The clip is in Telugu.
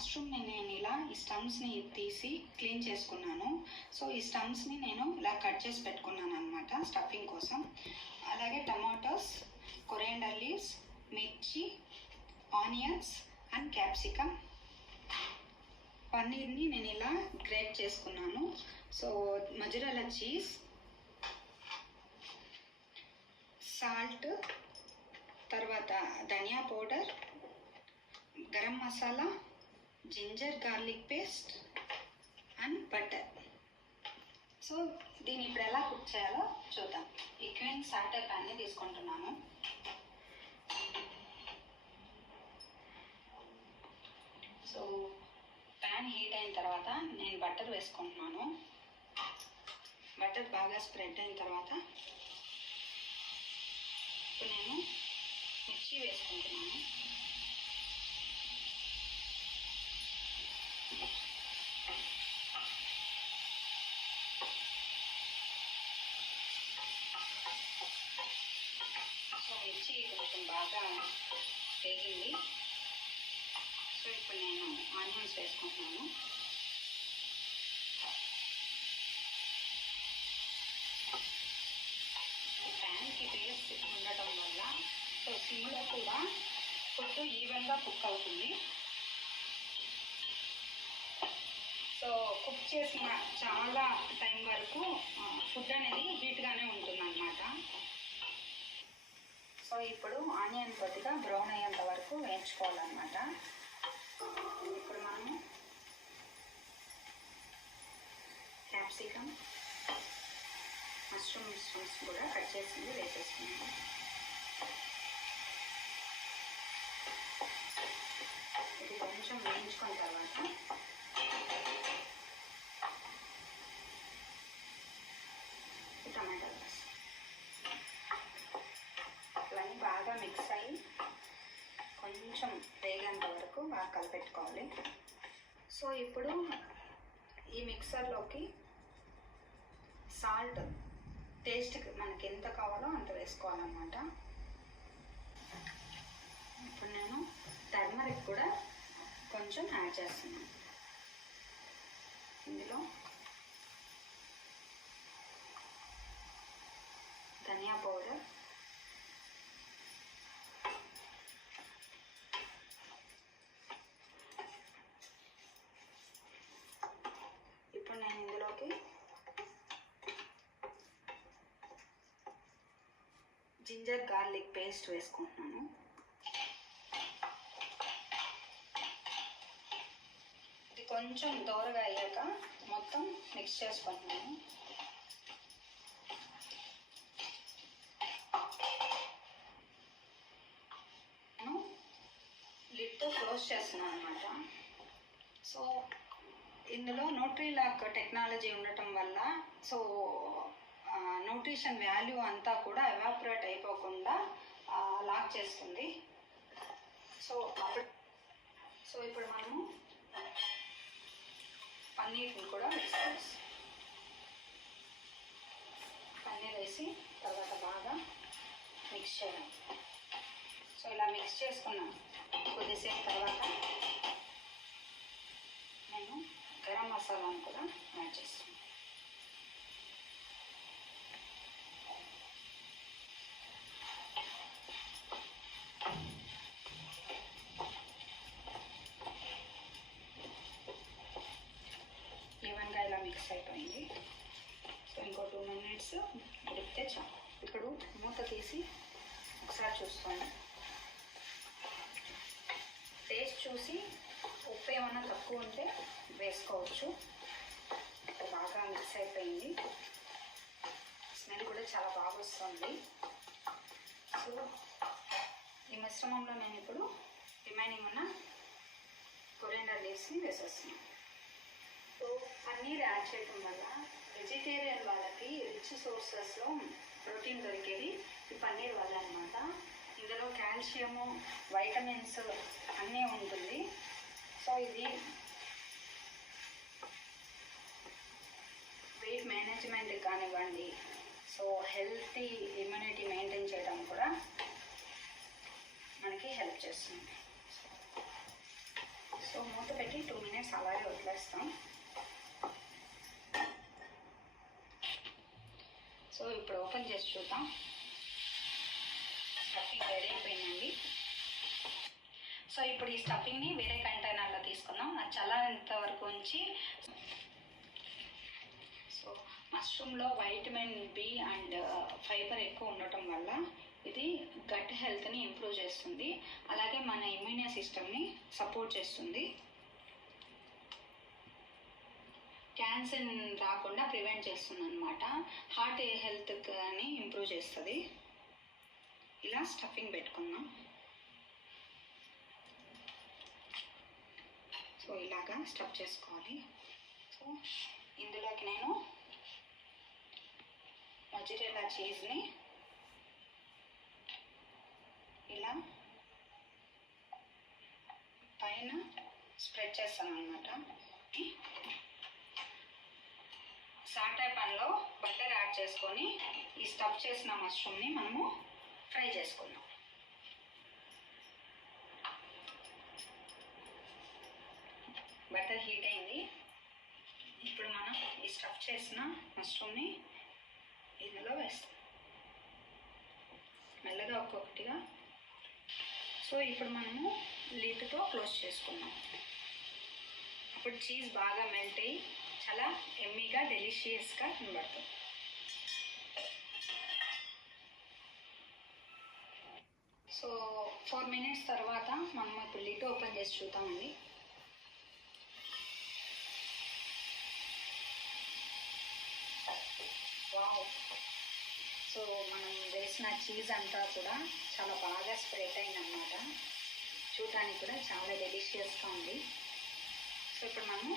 మష్రూమ్ని నేను ఇలా ఈ స్టమ్స్ని తీసి క్లీన్ చేసుకున్నాను. సో ఈ స్టమ్స్ని నేను ఇలా కట్ చేసి పెట్టుకున్నాను అనమాట స్టఫింగ్ కోసం. అలాగే టమాటోస్, కొరియాండర్ లీవ్స్, మిర్చి, ఆనియన్స్ అండ్ క్యాప్సికమ్. పన్నీర్ని నేను ఇలా గ్రేట్ చేసుకున్నాను. సో మొజరెల్లా చీజ్, సాల్ట్, తర్వాత ధనియా powder, garam masala, ginger garlic paste and butter. So దీన్ని ఇప్పుడు ఎలా కుక్ చేయాలో చూద్దాం. ఈ క్వీన్ సాటర్ ప్యాన్ని తీసుకుంటున్నాను. సో ప్యాన్ హీట్ అయిన తర్వాత నేను బటర్ వేసుకుంటున్నాను. బటర్ బాగా స్ప్రెడ్ అయిన తర్వాత ఇప్పుడు నేను మిర్చి వేసుకుంటున్నాను. సో మిర్చి కొంచెం బాగా వేగింది. సో ఇప్పుడు నేను ఆనియన్స్ వేసుకుంటున్నాను. ప్యాన్కి బేస్ ఉండటం వల్ల సో సిమ్లో కూడా ఫుడ్ ఈవెన్గా కుక్ అవుతుంది. సో కుక్ చేసిన చాలా టైం వరకు ఫుడ్ అనేది హీట్గానే ఉంటుంది అన్నమాట. సో ఇప్పుడు ఆనియన్ కొద్దిగా బ్రౌన్ అయ్యేంత వరకు వేయించుకోవాలన్నమాట. ఇప్పుడు మనము క్యాప్సికమ్, మష్రూమ్స్ కూడా కట్ చేసి వేసేస్తున్నాము. ఇది కొంచెం వేయించుకున్న తర్వాత టమాటా పేస్ట్ ఇవన్నీ బాగా మిక్స్ అయ్యి కొంచెం వేగేంత వరకు బాగా కలిపెట్టుకోవాలి. సో ఇప్పుడు ఈ మిక్సర్లోకి సాల్ట్ టేస్ట్కి మనకి ఎంత కావాలో అంత వేసుకోవాలన్నమాట. ఇప్పుడు నేను టర్మరిక్ కూడా కొంచెం యాడ్ చేస్తున్నాను. ఇందులో ధనియా పౌడర్, ఇప్పుడు నేను ఇందులోకి జింజర్ గార్లిక్ పేస్ట్ వేసుకుంటున్నాను. ఇది కొంచెం దోరగా అయ్యాక మొత్తం మిక్స్ చేసుకుంటున్నాను. నేను లిడ్తో క్లోజ్ చేస్తున్నాను అనమాట. సో ఇందులో న్యూట్రీలాక్ టెక్నాలజీ ఉండటం వల్ల సో న్యూట్రిషన్ వాల్యూ అంతా కూడా ఎవాపరేట్ అయిపోకుండా లాక్ చేస్తుంది. సో ఇప్పుడు మనము పన్నీర్ని కూడా వేసుకోవాలి. పన్నీర్ వేసి తర్వాత బాగా మిక్స్ చేయడం. సో ఇలా మిక్స్ చేసుకున్నాం. కొద్దిసేపు తర్వాత నేను గరం మసాలాను కూడా యాడ్ చేస్తాను. ఈవెన్గా ఇలా మిక్స్ అయిపోయింది. సో ఇంకో 2 minutes ఉడికితే చాలు. ఇప్పుడు మూత తీసి ఒకసారి చూస్తాను. టేస్ట్ చూసి ఉప్పు ఏమన్నా తక్కువ ఉంటే వేసుకోవచ్చు. బాగా మిక్స్ అయిపోయింది. స్మెల్ కూడా చాలా బాగా వస్తుంది. సో ఈ మిశ్రమంలో నేను ఇప్పుడు రిమైనింగ్ ఉన్న కొరియాండర్ లీవ్స్ని వేసేస్తున్నాను. సో పన్నీర్ యాడ్ చేయడం వల్ల వెజిటేరియన్ వాళ్ళకి రిచ్ సోర్సెస్లో ప్రోటీన్ దొరికేది ఈ పన్నీర్ వల్ల అనమాట. ఇందులో కాల్షియము, వైటమిన్స్ అన్నీ ఉంటుంది. సో ఇది వెయిట్ మేనేజ్మెంట్ కానివ్వండి, సో హెల్తీ ఇమ్యూనిటీ మెయింటైన్ చేయడం కూడా మనకి హెల్ప్ చేస్తుంది. సో మూత పెట్టి 2 మినిట్స్ అలాగే వదిలేస్తాం. సో ఇప్పుడు ఓపెన్ చేసి చూద్దాం. స్టఫింగ్ రెడీ అయిపోయిందండి. సో ఇప్పుడు ఈ స్టఫింగ్ని వేరే కంటైనర్లో తీసుకుందాం. అది చల్లారేంత వరకు ఉంచి. సో మష్రూమ్లో వైటమిన్ బి అండ్ ఫైబర్ ఎక్కువ ఉండటం వల్ల ఇది గట్ హెల్త్ని ఇంప్రూవ్ చేస్తుంది. అలాగే మన ఇమ్యూని సిస్టమ్ని సపోర్ట్ చేస్తుంది. క్యాన్సర్ రాకుండా ప్రివెంట్ చేస్తుంది అనమాట. హార్ట్ హెల్త్ని ఇంప్రూవ్ చేస్తుంది. ఇలా స్టఫింగ్ పెట్టుకుందాం. సో ఇలాగా స్టఫ్ చేసుకోవాలి. సో ఇందులోకి నేను మొజరెల్లా చీజ్ని ఇలా పైన స్ప్రెడ్ చేస్తాను అనమాట. సాటే పాన్లో బటర్ యాడ్ చేసుకొని ఈ స్టఫ్ చేసిన మష్రూమ్ని మనము ఫ్రై చేసుకుందాం. బటర్ హీట్ అయింది. ఇప్పుడు మనం ఈ స్టఫ్ చేసిన మష్రూమ్ని ఇందులో వేస్తాం మెల్లగా ఒక్కొక్కటిగా. సో ఇప్పుడు మనము లిడ్తో క్లోజ్ చేసుకుందాం. అప్పుడు చీజ్ బాగా మెల్ట్ అయ్యి చాలా ఎమ్మీగా డెలిషియస్గా కనబడుతుంది. సో 4 మినిట్స్ తర్వాత మనం ఇప్పుడు లిడ్ ఓపెన్ చేసి చూద్దామండి. వావ్! సో మనం వేసిన చీజ్ అంతా కూడా చాలా బాగా స్ప్రెడ్ అయిందన్నమాట. చూడడానికి కూడా చాలా డెలిషియస్గా ఉంది. సో ఇప్పుడు మనము